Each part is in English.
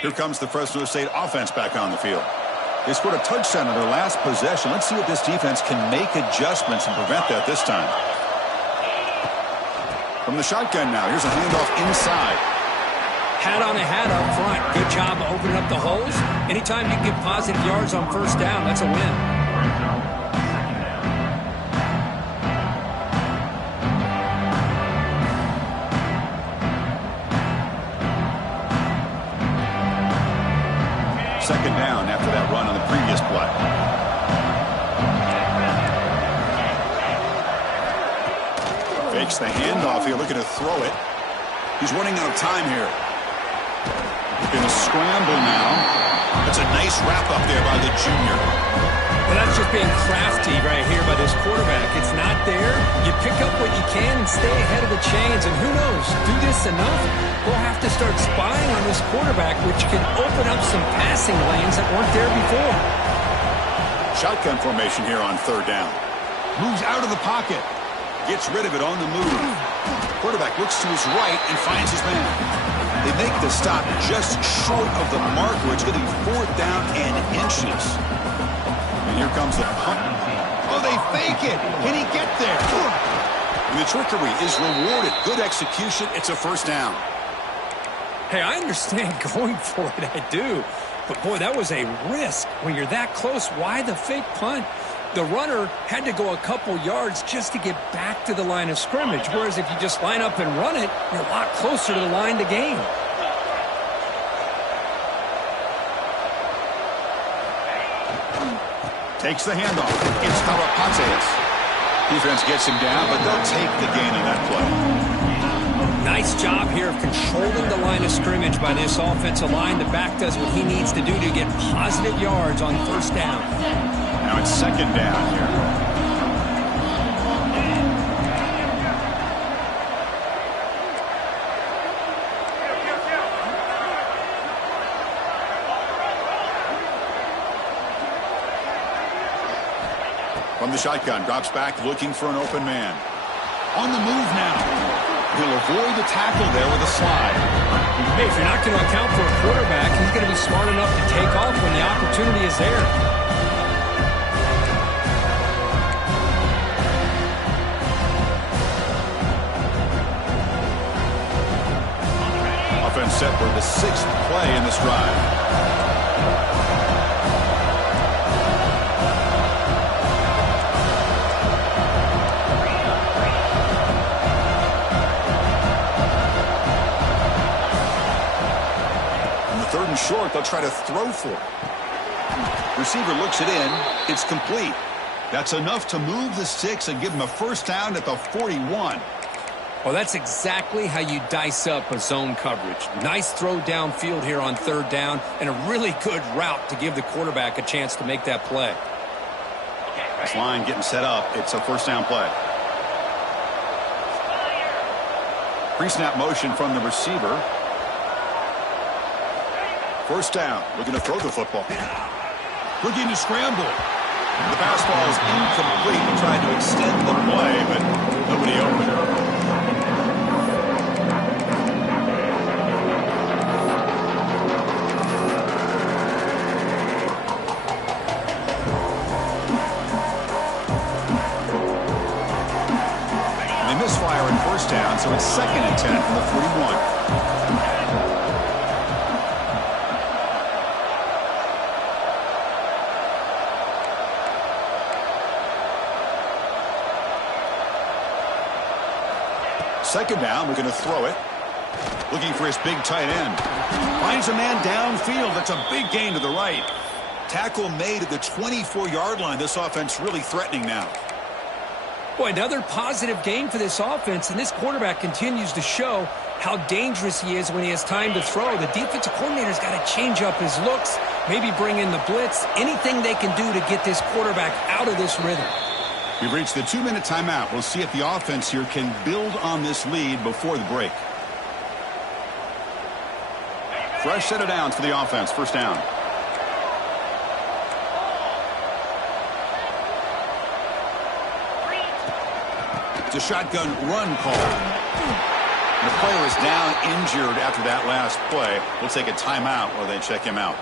Here comes the Fresno State offense back on the field. They scored a touchdown on their last possession. Let's see if this defense can make adjustments and prevent that this time. From the shotgun now, here's a handoff inside. Hat on a hat up front. Good job of opening up the holes. Anytime you get positive yards on first down, that's a win. Second down after that run on the previous play. Fakes the handoff here, looking to throw it. He's running out of time here. Going to scramble now. That's a nice wrap up there by the junior. Well, that's just being crafty right here by this quarterback. It's not there. You pick up what you can and stay ahead of the chains. And who knows, do this enough, we'll have to start spying on this quarterback, which can open up some passing lanes that weren't there before. Shotgun formation here on third down. Moves out of the pocket. Gets rid of it on the move. Quarterback looks to his right and finds his man. They make the stop just short of the marker. It's going to be fourth down and inches. And here comes the punt. Oh, they fake it. Can he get there? And the trickery is rewarded. Good execution. It's a first down. Hey, I understand going for it. I do. But, boy, that was a risk. When you're that close, why the fake punt? The runner had to go a couple yards just to get back to the line of scrimmage, whereas if you just line up and run it, you're a lot closer to the line to gain. Takes the handoff. It's Tarapates. Defense gets him down, but they'll take the gain on that play. Nice job here of controlling the line of scrimmage by this offensive line. The back does what he needs to do to get positive yards on first down. Now it's second down here. From the shotgun, drops back looking for an open man. On the move now. He'll avoid the tackle there with a slide. Hey, if you're not going to account for a quarterback, he's going to be smart enough to take off when the opportunity is there. Offense set for the sixth play in this drive. On the third and short, they'll try to throw for it. Receiver looks it in. It's complete. That's enough to move the sticks and give them a first down at the 41. Well, that's exactly how you dice up a zone coverage. Nice throw downfield here on third down, and a really good route to give the quarterback a chance to make that play. This line getting set up. It's a first down play. Pre-snap motion from the receiver. First down. Looking to throw the football. Looking to scramble. The pass ball is incomplete. He tried to extend the play, but nobody opened. Misfire in first down, so it's second and 10 from the 41. Second down, we're going to throw it. Looking for his big tight end. Finds a man downfield. That's a big gain to the right. Tackle made at the 24-yard line. This offense really threatening now. Boy, another positive game for this offense, and this quarterback continues to show how dangerous he is when he has time to throw. The defensive coordinator's got to change up his looks, maybe bring in the blitz, anything they can do to get this quarterback out of this rhythm. We've reached the 2-minute timeout. We'll see if the offense here can build on this lead before the break. Fresh set of downs for the offense. First down. It's a shotgun run call. The player is down injured after that last play. We'll take a timeout while they check him out.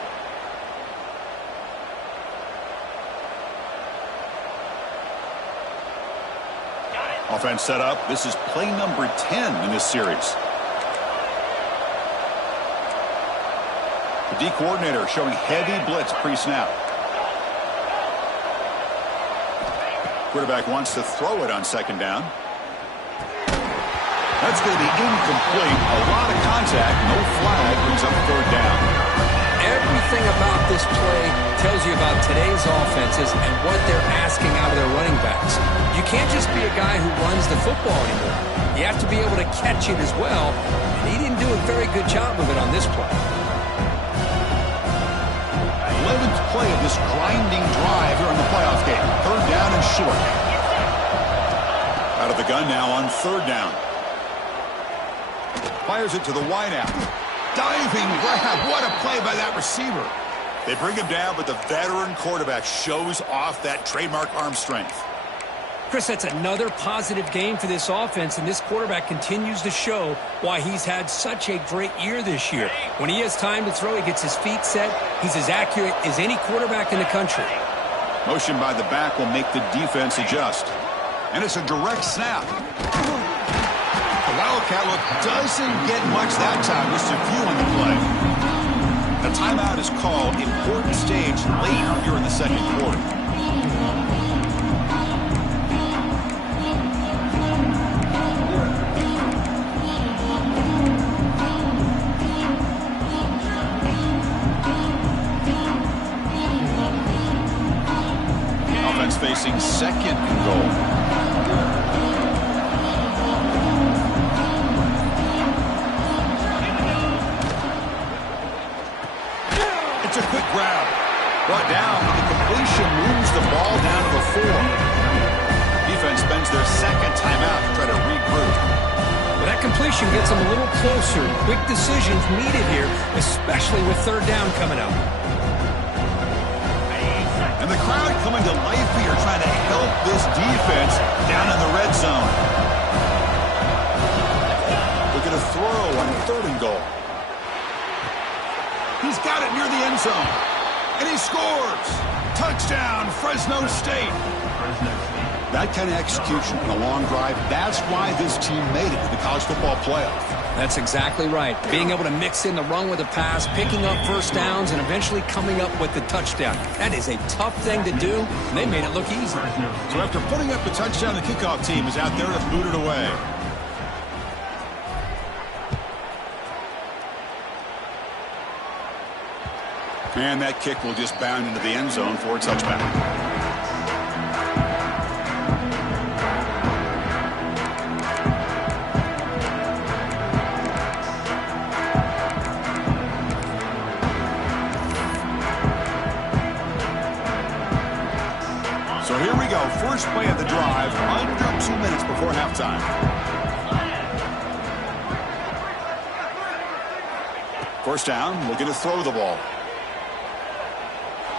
Offense set up. This is play number 10 in this series. The D coordinator showing heavy blitz pre-snap. Quarterback wants to throw it on second down. That's going to be incomplete. A lot of contact. No flag. Brings up third down. Everything about this play tells you about today's offenses and what they're asking out of their running backs. You can't just be a guy who runs the football anymore. You have to be able to catch it as well. And he didn't do a very good job of it on this play. 11th play of this grinding drive here in the playoff game. Third down and short. Out of the gun now on third down. Fires it to the wideout. Diving grab. What a play by that receiver. They bring him down, but the veteran quarterback shows off that trademark arm strength. Chris, that's another positive game for this offense, and this quarterback continues to show why he's had such a great year this year. When he has time to throw, he gets his feet set. He's as accurate as any quarterback in the country. Motion by the back will make the defense adjust. And it's a direct snap. The Wildcat look doesn't get much that time. Just a few on the play. The timeout is called. Important stage late here in the second quarter. Offense facing second and goal. A quick grab. Brought down, but the completion moves the ball down to the 4. Defense spends their second timeout to try to regroup. Well, that completion gets them a little closer. Quick decisions needed here, especially with third down coming up. And the crowd coming to life here, trying to help this defense down in the red zone. Looking to throw on third and goal. He's got it near the end zone. And he scores. Touchdown, Fresno State. That kind of execution in a long drive, that's why this team made it to the college football playoff. That's exactly right. Being able to mix in the run with the pass, picking up first downs, and eventually coming up with the touchdown. That is a tough thing to do, and they made it look easy. So after putting up the touchdown, the kickoff team is out there to boot it away. And that kick will just bound into the end zone for a touchback. So here we go. First play of the drive, under 2 minutes before halftime. First down, looking to throw the ball.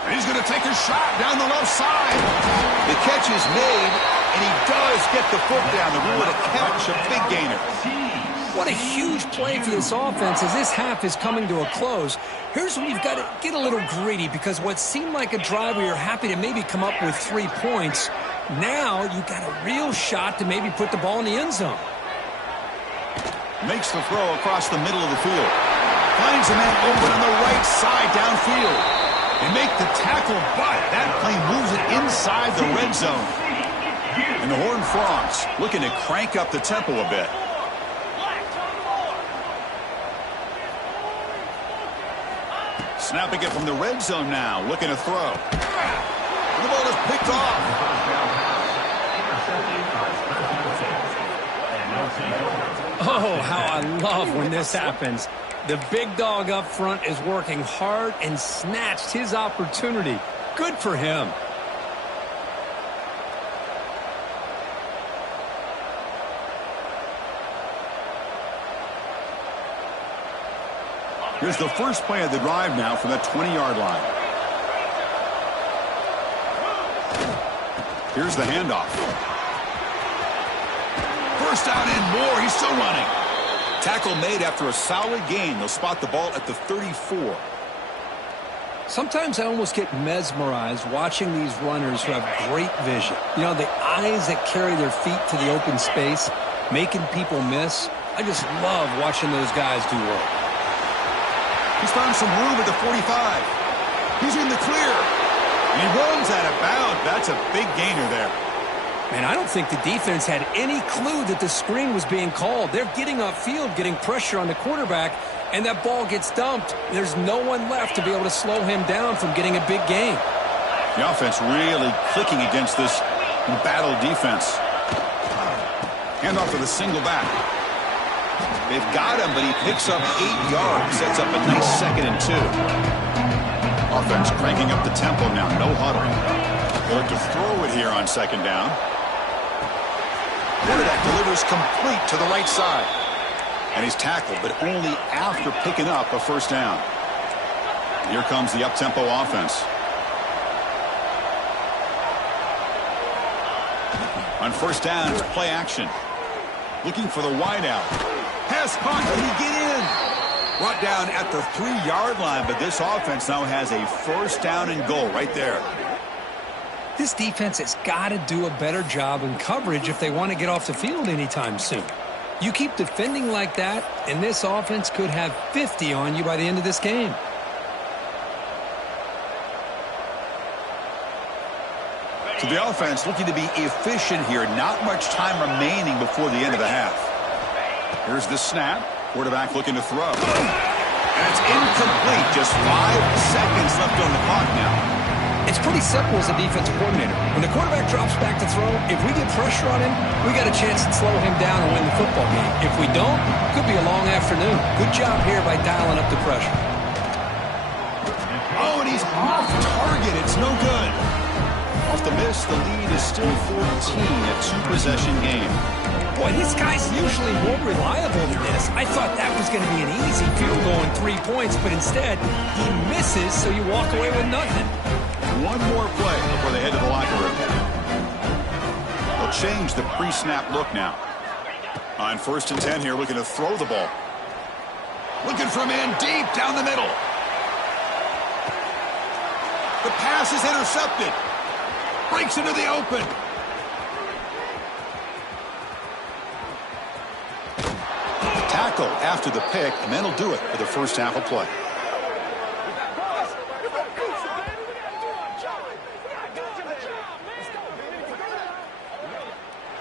And he's going to take a shot down the left side. The catch is made, and he does get the foot down. The rule of the catch, a big gainer. What a huge play for this offense as this half is coming to a close. Here's where you've got to get a little greedy, because what seemed like a drive where you're happy to maybe come up with 3 points, now you've got a real shot to maybe put the ball in the end zone. Makes the throw across the middle of the field. Finds a man open on the right side downfield. They make the tackle, but that play moves it inside the red zone. And the Horned Frogs looking to crank up the tempo a bit. Snapping it from the red zone now, looking to throw. And the ball is picked off. Oh, how I love when this happens. The big dog up front is working hard and snatched his opportunity. Good for him. Here's the first play of the drive now from the 20-yard line. Here's the handoff. First down and more. He's still running. Tackle made after a solid gain. They'll spot the ball at the 34. Sometimes I almost get mesmerized watching these runners who have great vision. You know, the eyes that carry their feet to the open space, making people miss. I just love watching those guys do work. He's found some room at the 45. He's in the clear. And he runs out of bounds. That's a big gainer there. Man, I don't think the defense had any clue that the screen was being called. They're getting upfield, getting pressure on the quarterback, and that ball gets dumped. There's no one left to be able to slow him down from getting a big gain. The offense really clicking against this battle defense. Handoff to the single back. They've got him, but he picks up 8 yards. Sets up a nice 2nd and 2. Offense cranking up the tempo now. No huddle. They'll look to throw it here on 2nd down. Quarterback delivers complete to the right side. And he's tackled, but only after picking up a 1st down. Here comes the up-tempo offense. On 1st down, it's play action. Looking for the wideout. Pass caught. Can he get in? Brought down at the 3-yard line, but this offense now has a 1st down and goal right there. This defense has got to do a better job in coverage if they want to get off the field anytime soon. You keep defending like that, and this offense could have 50 on you by the end of this game. So the offense looking to be efficient here. Not much time remaining before the end of the half. Here's the snap. Quarterback looking to throw. And it's incomplete. Just 5 seconds left on the clock now. It's pretty simple as a defensive coordinator. When the quarterback drops back to throw, if we get pressure on him, we got a chance to slow him down and win the football game. If we don't, it could be a long afternoon. Good job here by dialing up the pressure. Oh, and he's off target. It's no good. Off the miss, the lead is still 14, a 2-possession game. Boy, this guy's usually more reliable than this. I thought that was going to be an easy field goal and 3 points, but instead, he misses, so you walk away with nothing. One more play before they head to the locker room. They'll change the pre-snap look now. On 1st and 10 here, looking to throw the ball. Looking for a man deep down the middle. The pass is intercepted. Breaks into the open. Tackle after the pick, and that'll do it for the 1st half of play.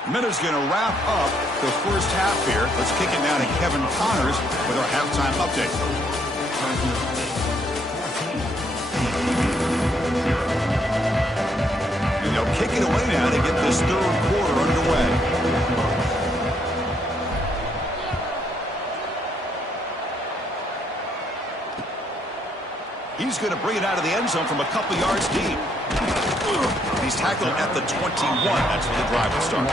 Minute's going to wrap up the 1st half here. Let's kick it down to Kevin Connors with our halftime update. And they'll kick it away now to get this 3rd quarter underway. He's going to bring it out of the end zone from a couple yards deep. He's tackled at the 21. That's where the drive will start.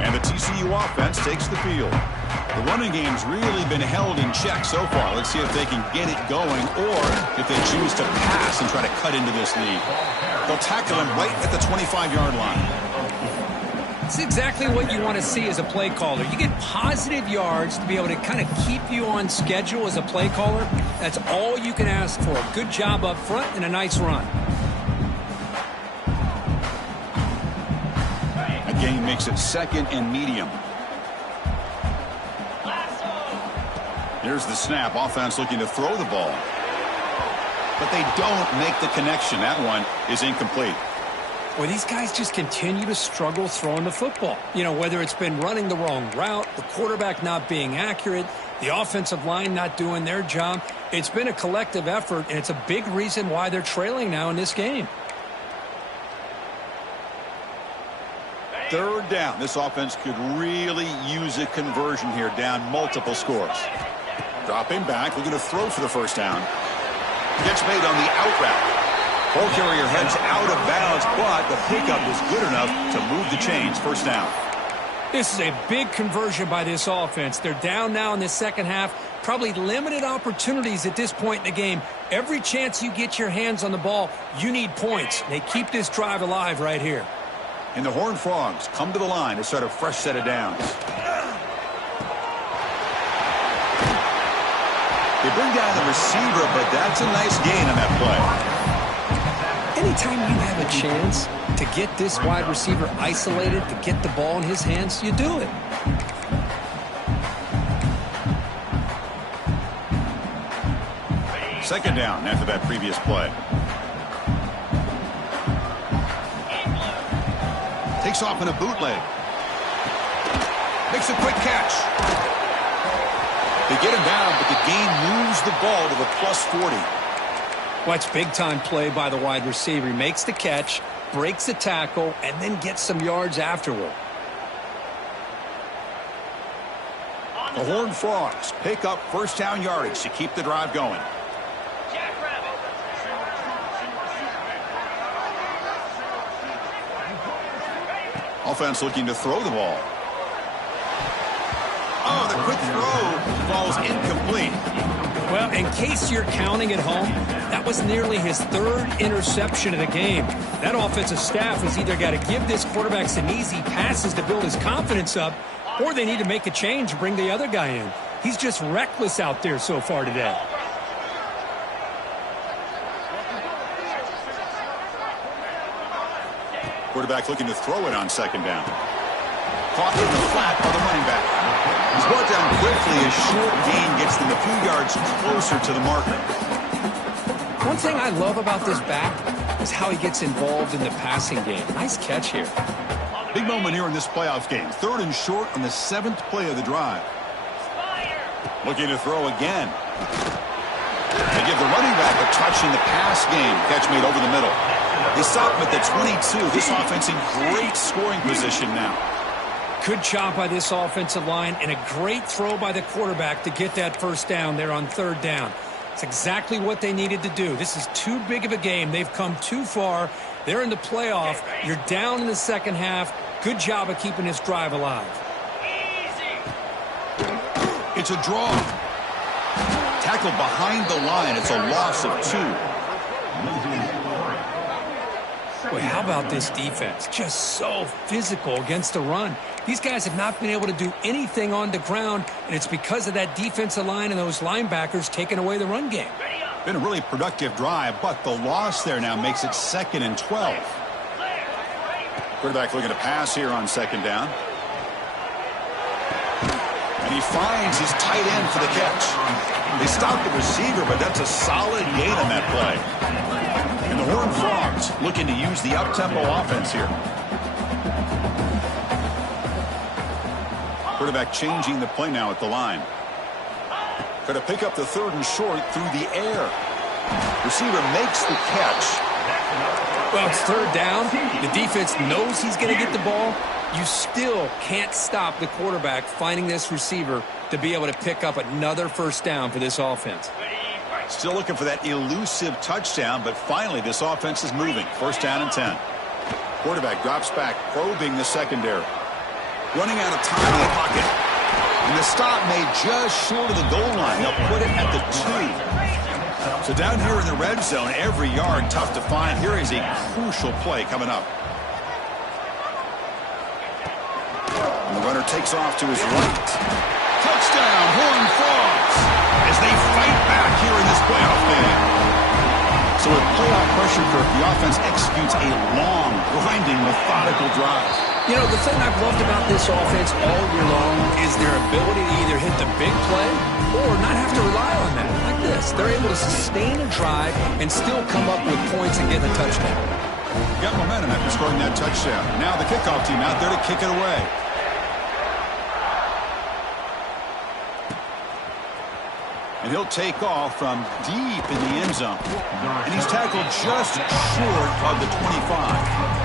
And the TCU offense takes the field. The running game's really been held in check so far. Let's see if they can get it going or if they choose to pass and try to cut into this lead. They'll tackle him right at the 25-yard line. It's exactly what you want to see as a play caller. You get positive yards to be able to kind of keep you on schedule as a play caller. That's all you can ask for. Good job up front and a nice run. A gain makes it 2nd and medium. Here's the snap. Offense looking to throw the ball. But they don't make the connection. That one is incomplete. Well, these guys just continue to struggle throwing the football. You know, whether it's been running the wrong route, the quarterback not being accurate, the offensive line not doing their job. It's been a collective effort, and it's a big reason why they're trailing now in this game. 3rd down. This offense could really use a conversion here, down multiple scores. Dropping back, looking to throw for the 1st down. Gets made on the out route. Ball carrier heads out of bounds, but the pickup is good enough to move the chains. 1st down. This is a big conversion by this offense. They're down now in the second half. Probably limited opportunities at this point in the game. Every chance you get your hands on the ball, you need points. They keep this drive alive right here. And the Horned Frogs come to the line to start a fresh set of downs. They bring down the receiver, but that's a nice gain on that play. Anytime you have a chance to get this wide receiver isolated, to get the ball in his hands, you do it. Second down after that previous play. Takes off in a bootleg. Makes a quick catch. They get him down, but the gain moves the ball to the +40. Watch big-time play by the wide receiver. He makes the catch, breaks the tackle, and then gets some yards afterward. The Horned Frogs pick up first down yardage to keep the drive going. Offense looking to throw the ball. Oh, the quick throw falls incomplete. Well, in case you're counting at home, that was nearly his third interception of the game. That offensive staff has either got to give this quarterback some easy passes to build his confidence up, or they need to make a change and bring the other guy in. He's just reckless out there so far today. Quarterback looking to throw it on second down. Caught in the flat by the running back. He's brought down quickly. A short gain gets them a few yards closer to the marker. One thing I love about this back is how he gets involved in the passing game. Nice catch here. Big moment here in this playoff game. Third and short on the 7th play of the drive. Looking to throw again. They give the running back a touch in the pass game. Catch made over the middle. They stop him at the 22. This offense in great scoring position now. Good job by this offensive line and a great throw by the quarterback to get that first down there on third down. It's exactly what they needed to do. This is too big of a game. They've come too far. They're in the playoff. You're down in the second half. Good job of keeping this drive alive. It's a draw. Tackled behind the line. It's a loss of 2. Boy, how about this defense? Just so physical against the run. These guys have not been able to do anything on the ground, and it's because of that defensive line and those linebackers taking away the run game. Been a really productive drive, but the loss there now makes it 2nd and 12. Quarterback looking to pass here on second down. And he finds his tight end for the catch. They stop the receiver, but that's a solid gain on that play. And the Horned Frogs looking to use the up-tempo offense here. Quarterback changing the play now at the line. Going to pick up the third and short through the air. Receiver makes the catch. Well, it's third down. The defense knows he's going to get the ball. You still can't stop the quarterback finding this receiver to be able to pick up another first down for this offense. Still looking for that elusive touchdown, but finally this offense is moving. First down and 10. Quarterback drops back, probing the secondary. Running out of time in the pocket. And the stop made just short of the goal line. They'll put it at the 2. So down here in the red zone, every yard tough to find. Here is a crucial play coming up. And the runner takes off to his right. Touchdown, Horned Frogs, as they fight back here in this playoff game. So with playoff pressure, the offense executes a long, grinding, methodical drive. You know, the thing I've loved about this offense all year long is their ability to either hit the big play or not have to rely on that. Like this, they're able to sustain a drive and still come up with points and get a touchdown. Got momentum after scoring that touchdown. Now the kickoff team out there to kick it away. And he'll take off from deep in the end zone. And he's tackled just short of the 25.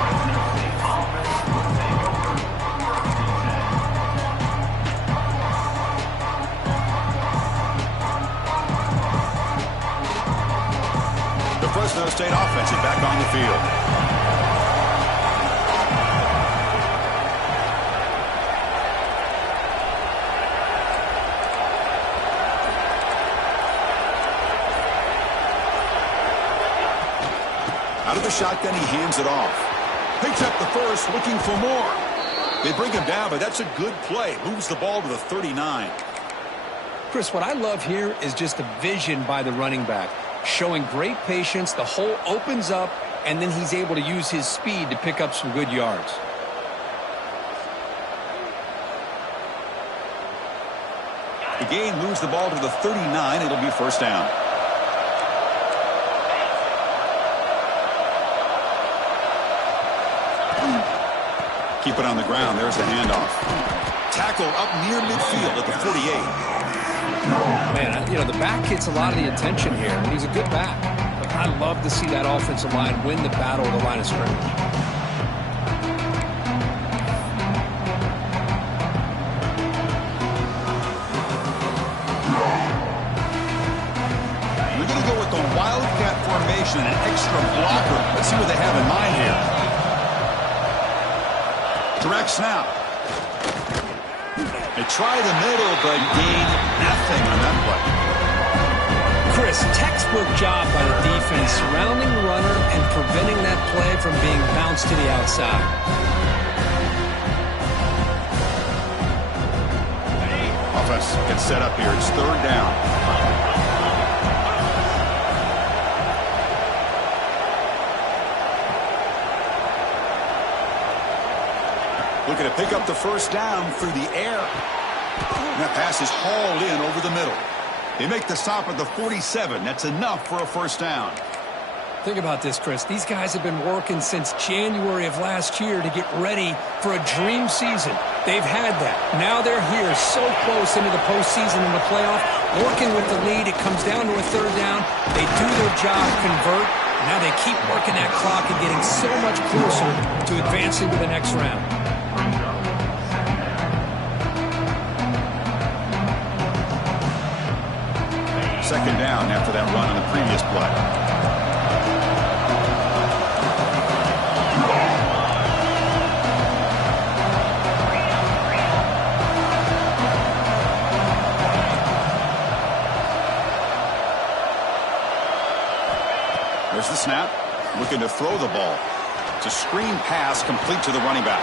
The Fresno State offense is back on the field. of the shotgun, he hands it off. Picks up the first, looking for more. They bring him down, but that's a good play. Moves the ball to the 39. Chris, what I love here is just the vision by the running back. Showing great patience, the hole opens up, and then he's able to use his speed to pick up some good yards. The gain moves the ball to the 39. It'll be first down. Keep it on the ground. There's the handoff. Tackle up near midfield at the 48. Man, you know, the back gets a lot of the attention here, and he's a good back. But I love to see that offensive line win the battle of the line of scrimmage. We're going to go with the wildcat formation, an extra blocker. Let's see what they have in mind here. Direct snap. They try the middle, but gain nothing on that play. Chris, textbook job by the defense surrounding the runner and preventing that play from being bounced to the outside. Offense gets set up here. It's third down. Looking to pick up the first down through the air. And that pass is hauled in over the middle. They make the stop at the 47. That's enough for a first down. Think about this, Chris. These guys have been working since January of last year to get ready for a dream season. They've had that. Now they're here so close into the postseason and the playoff. Working with the lead. It comes down to a third down. They do their job, convert. Now they keep working that clock and getting so much closer to advancing to the next round. Second down after that run on the previous play. There's the snap. Looking to throw the ball. It's a screen pass complete to the running back.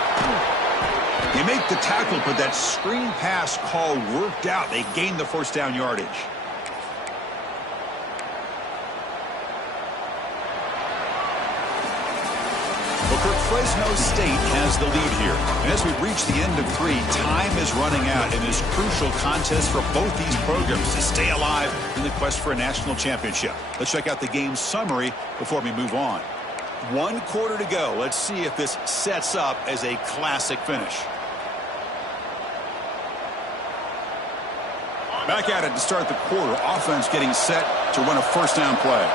They make the tackle, but that screen pass call worked out. They gained the first down yardage. Fresno State has the lead here. And as we reach the end of 3, time is running out in this crucial contest for both these programs to stay alive in the quest for a national championship. Let's check out the game summary before we move on. 1 quarter to go. Let's see if this sets up as a classic finish. Back at it to start the quarter. Offense getting set to run a first down play.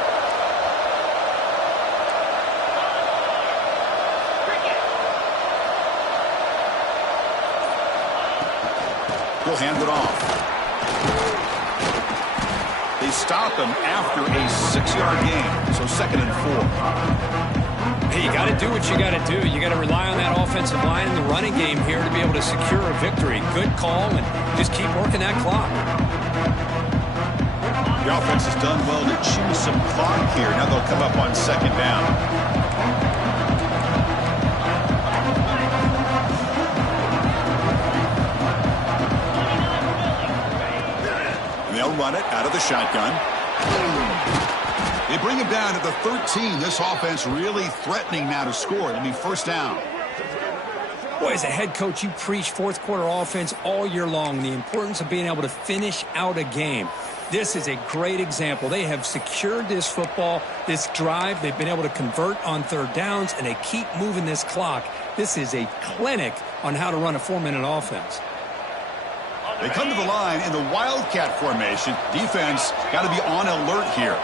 He'll hand it off. They stop him after a 6-yard gain, so 2nd and 4. Hey, you got to do what you got to do. You got to rely on that offensive line in the running game here to be able to secure a victory. Good call, and just keep working that clock. The offense has done well to chew some clock here. Now they'll come up on 2nd down. They'll run it out of the shotgun. They bring him down at the 13. This offense really threatening now to score. It'll be first down. Boy, as a head coach, you preach fourth quarter offense all year long. The importance of being able to finish out a game. This is a great example. They have secured this football, this drive. They've been able to convert on third downs, and they keep moving this clock. This is a clinic on how to run a 4-minute offense. They come to the line in the wildcat formation. Defense got to be on alert here.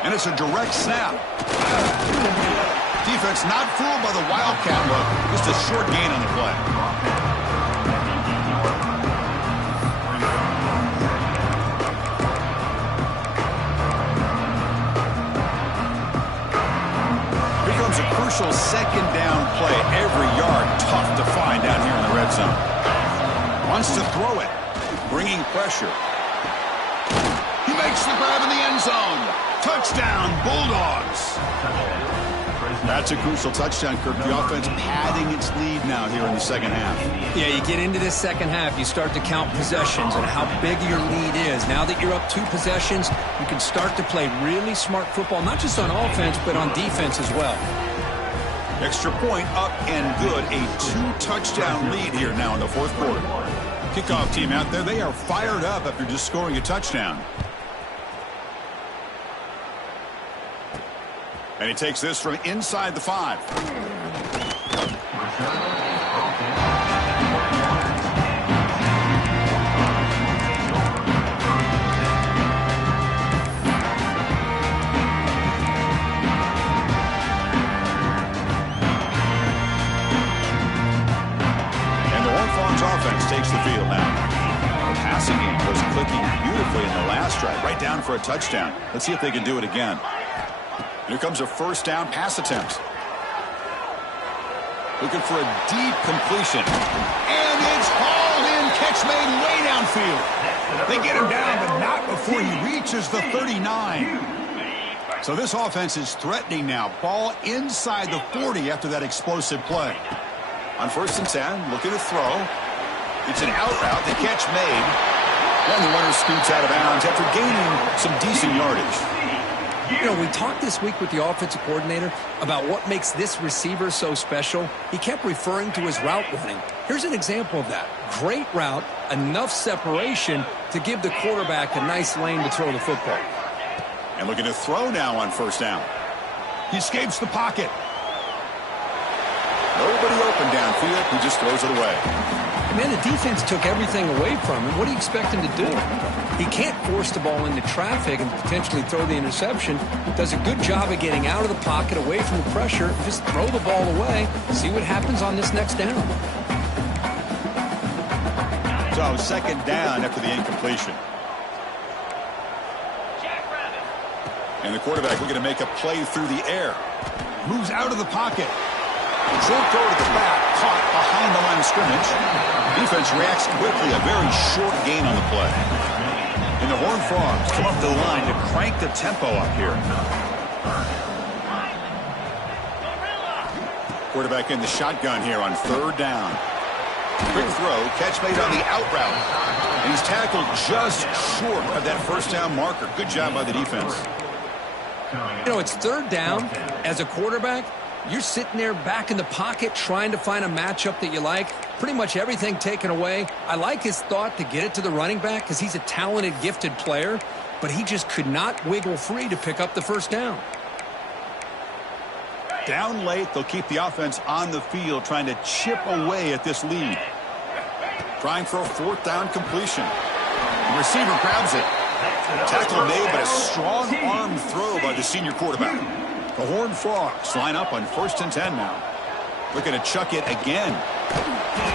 And it's a direct snap. Defense not fooled by the wildcat look. Just a short gain on the play. Here comes a crucial 2nd down play. Every yard tough to find down here in the red zone. Wants to throw it. Bringing pressure. He makes the grab in the end zone. Touchdown, Bulldogs. That's a crucial touchdown, Kirk. The offense padding its lead now here in the second half. Yeah, you get into this second half, you start to count possessions and how big your lead is. Now that you're up 2 possessions, you can start to play really smart football, not just on offense, but on defense as well. Extra point up and good. A 2-touchdown lead here now in the fourth quarter. Kickoff team out there, they are fired up after just scoring a touchdown. And he takes this from inside the 5. And the Horned Frogs offense takes the field now. The passing game was clicking beautifully in the last drive, right down for a touchdown. Let's see if they can do it again. Here comes a first down pass attempt. Looking for a deep completion. And it's hauled in. Catch made way downfield. They get him down, but not before he reaches the 39. So this offense is threatening now. Ball inside the 40 after that explosive play. On 1st and 10, looking to throw. It's an out route. The catch made. And the runner scoots out of bounds after gaining some decent yardage. You know, we talked this week with the offensive coordinator about what makes this receiver so special. He kept referring to his route running. Here's an example of that. Great route, enough separation to give the quarterback a nice lane to throw the football. And looking to throw now on 1st down. He escapes the pocket. Nobody open downfield. He just throws it away. Man, the defense took everything away from him. What do you expect him to do? He can't force the ball into traffic and potentially throw the interception. Does a good job of getting out of the pocket, away from the pressure. Just throw the ball away. See what happens on this next down. So 2nd down after the incompletion. And the quarterback looking to make a play through the air. Moves out of the pocket. Short throw to the back, caught behind the line of scrimmage. Defense reacts quickly, a very short gain on the play. And the Horned Frogs come up the line to crank the tempo up here. Quarterback in the shotgun here on 3rd down. Quick throw, catch made on the out route. And he's tackled just short of that 1st down marker. Good job by the defense. You know, it's 3rd down. As a quarterback, you're sitting there back in the pocket trying to find a matchup that you like. Pretty much everything taken away. I like his thought to get it to the running back because he's a talented, gifted player, but he just could not wiggle free to pick up the 1st down. Down late, they'll keep the offense on the field trying to chip away at this lead. Trying for a 4th down completion. The receiver grabs it. Tackle made, but a strong arm throw by the senior quarterback. The Horned Frogs line up on 1st and 10 now. Looking to chuck it again.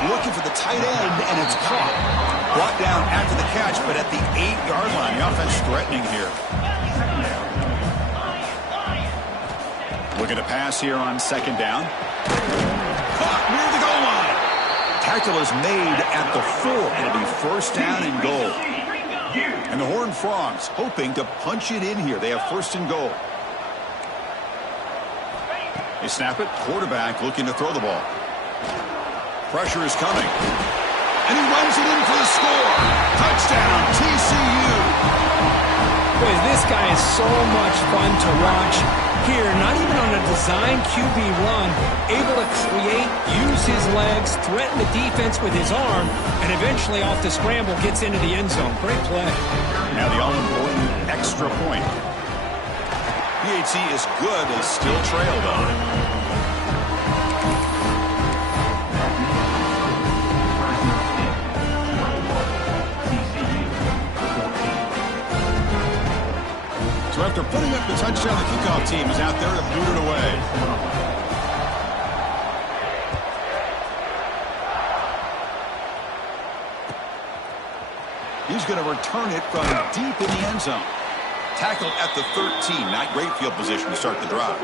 Looking for the tight end, and it's caught. Brought down after the catch, but at the 8-yard line. The offense threatening here. Looking to pass here on 2nd down. Caught near the goal line. Tackle is made at the 4. It'll be 1st down and goal. And the Horned Frogs hoping to punch it in here. They have 1st and goal. They snap it. Quarterback looking to throw the ball. Pressure is coming. And he runs it in for the score. Touchdown, TCU. Boy, this guy is so much fun to watch. Here, not even on a design QB run, able to create, use his legs, threaten the defense with his arm, and eventually off the scramble gets into the end zone. Great play. Now the all-important extra point. PAT is good. They still trail, though. So after putting up the touchdown, the kickoff team is out there to boot it away. He's going to return it from deep in the end zone. Tackled at the 13. Not great field position to start the drive.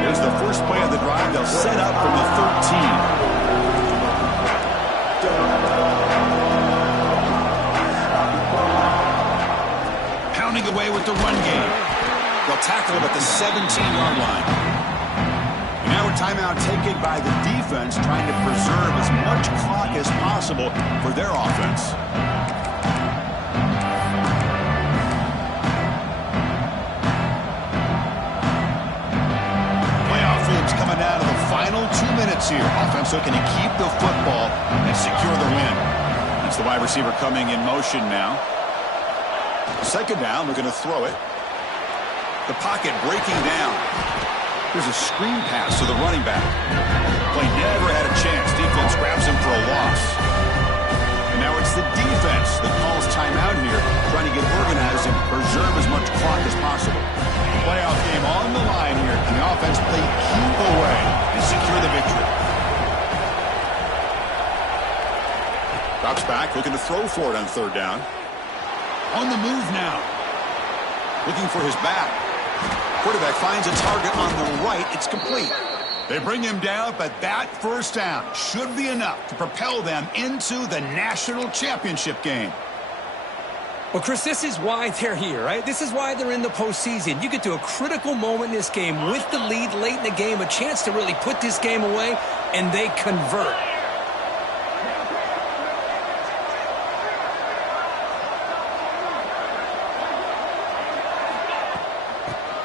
Here's the first play of the drive. They'll set up from the 13. pounding away with the run game. They'll tackle him at the 17-yard line. And now a timeout taken by the defense, trying to preserve as much clock as possible for their offense. Coming down to the final 2 minutes here. Offense looking to keep the football and secure the win. It's the wide receiver coming in motion now. Second down, looking to throw it. The pocket breaking down. Here's a screen pass to the running back. Play never had a chance. Defense grabs him for a loss. And now it's the defense that calls timeout here, trying to get organized and preserve as much clock as possible. Playoff game on the line here. Can the offense play keep away and secure the victory? Drops back, looking to throw for it on third down. On the move now. Looking for his back. Quarterback finds a target on the right. It's complete. They bring him down, but that first down should be enough to propel them into the national championship game. Well, Chris, this is why they're here, right? This is why they're in the postseason. You get to a critical moment in this game with the lead late in the game, a chance to really put this game away, and they convert.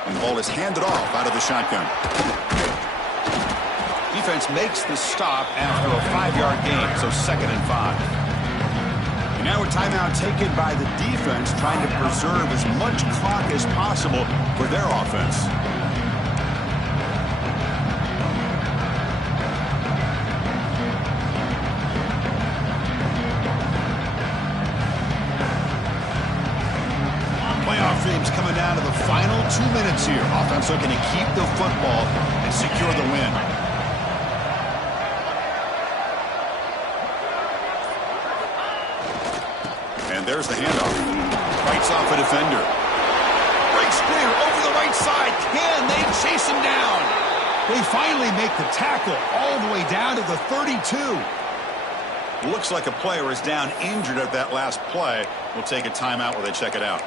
And the ball is handed off out of the shotgun. Defense makes the stop after a 5-yard gain, so 2nd and 5. Now a timeout taken by the defense, trying to preserve as much clock as possible for their offense. Playoff games coming down to the final 2 minutes here. Offense looking to keep the football and secure the win. And there's the handoff. Fights off a defender. Breaks clear over the right side. Can they chase him down? They finally make the tackle all the way down to the 32. Looks like a player is down injured at that last play. We'll take a timeout while they check it out.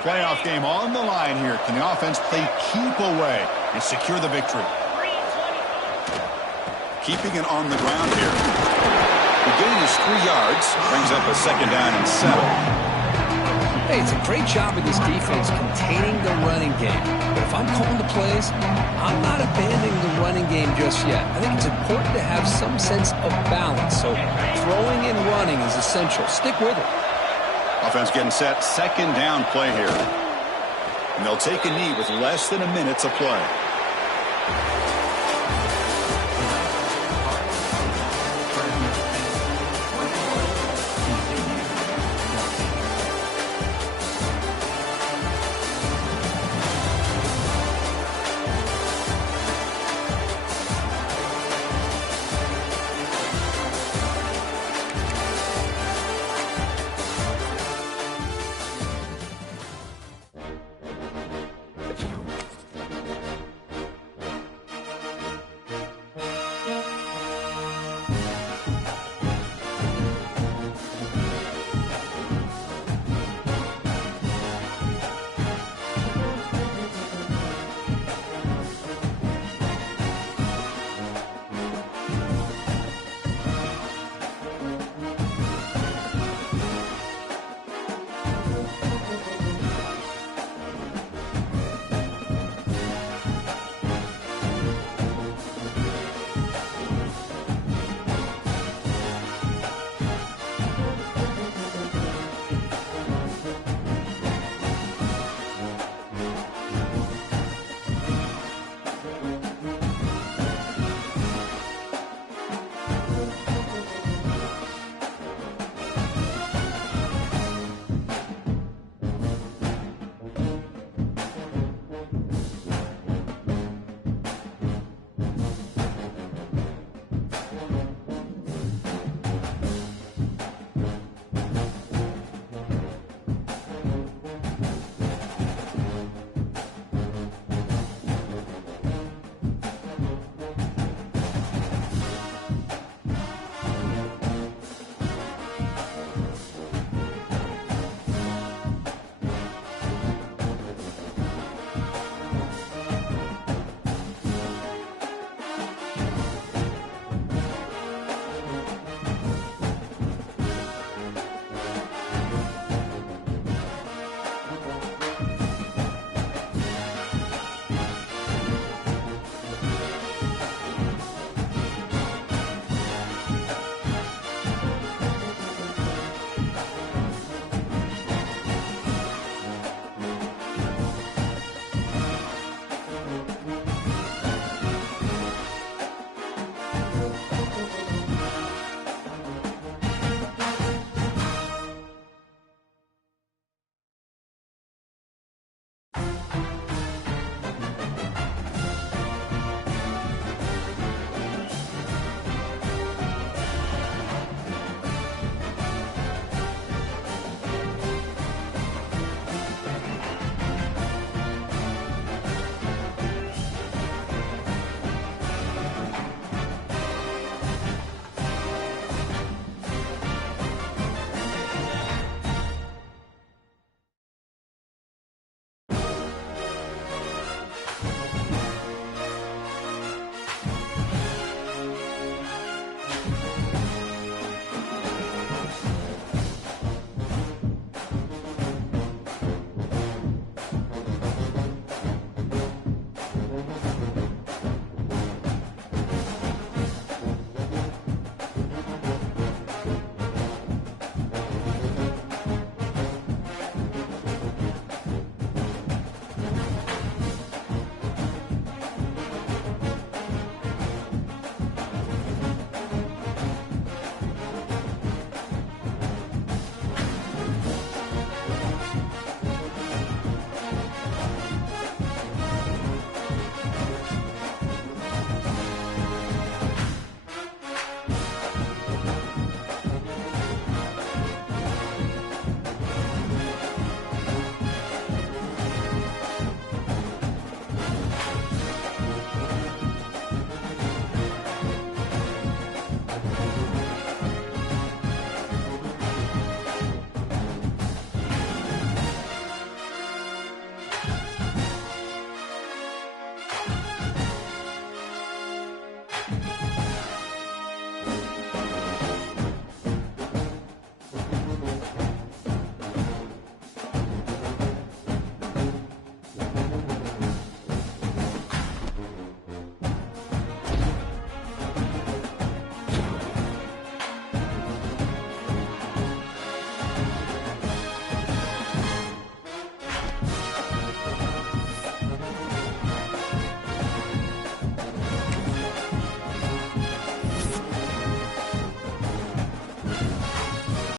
Playoff game on the line here. Can the offense play keep away and secure the victory? Keeping it on the ground here. The gain is 3 yards. Brings up a 2nd down and 7. Hey, it's a great job of this defense containing the running game. But if I'm calling the plays, I'm not abandoning the running game just yet. I think it's important to have some sense of balance. So throwing and running is essential. Stick with it. Offense getting set. 2nd down play here. And they'll take a knee with less than a minute to play.